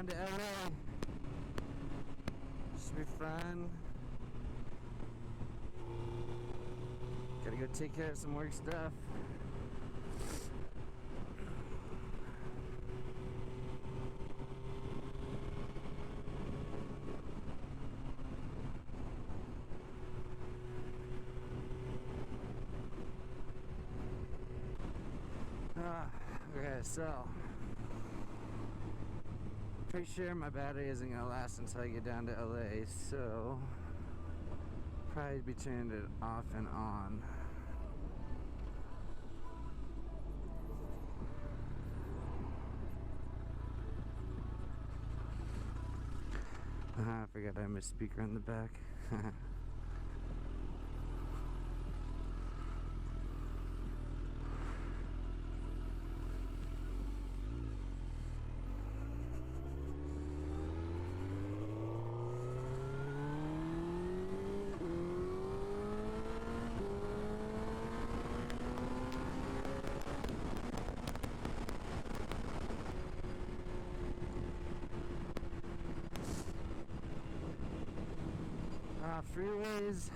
down to LA. Should be fun. Gotta go take care of some work stuff. Okay, so pretty sure my battery isn't gonna last until I get down to LA, so probably be turning it off and on. I forgot I have my speaker in the back. Freeways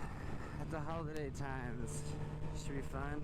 at the holiday times should be fun.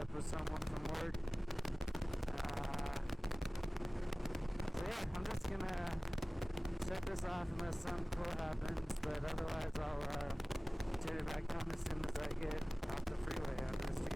up with someone from work. So yeah, I'm just gonna shut this off unless something cool happens, but otherwise I'll tune it back on as soon as I get off the freeway after this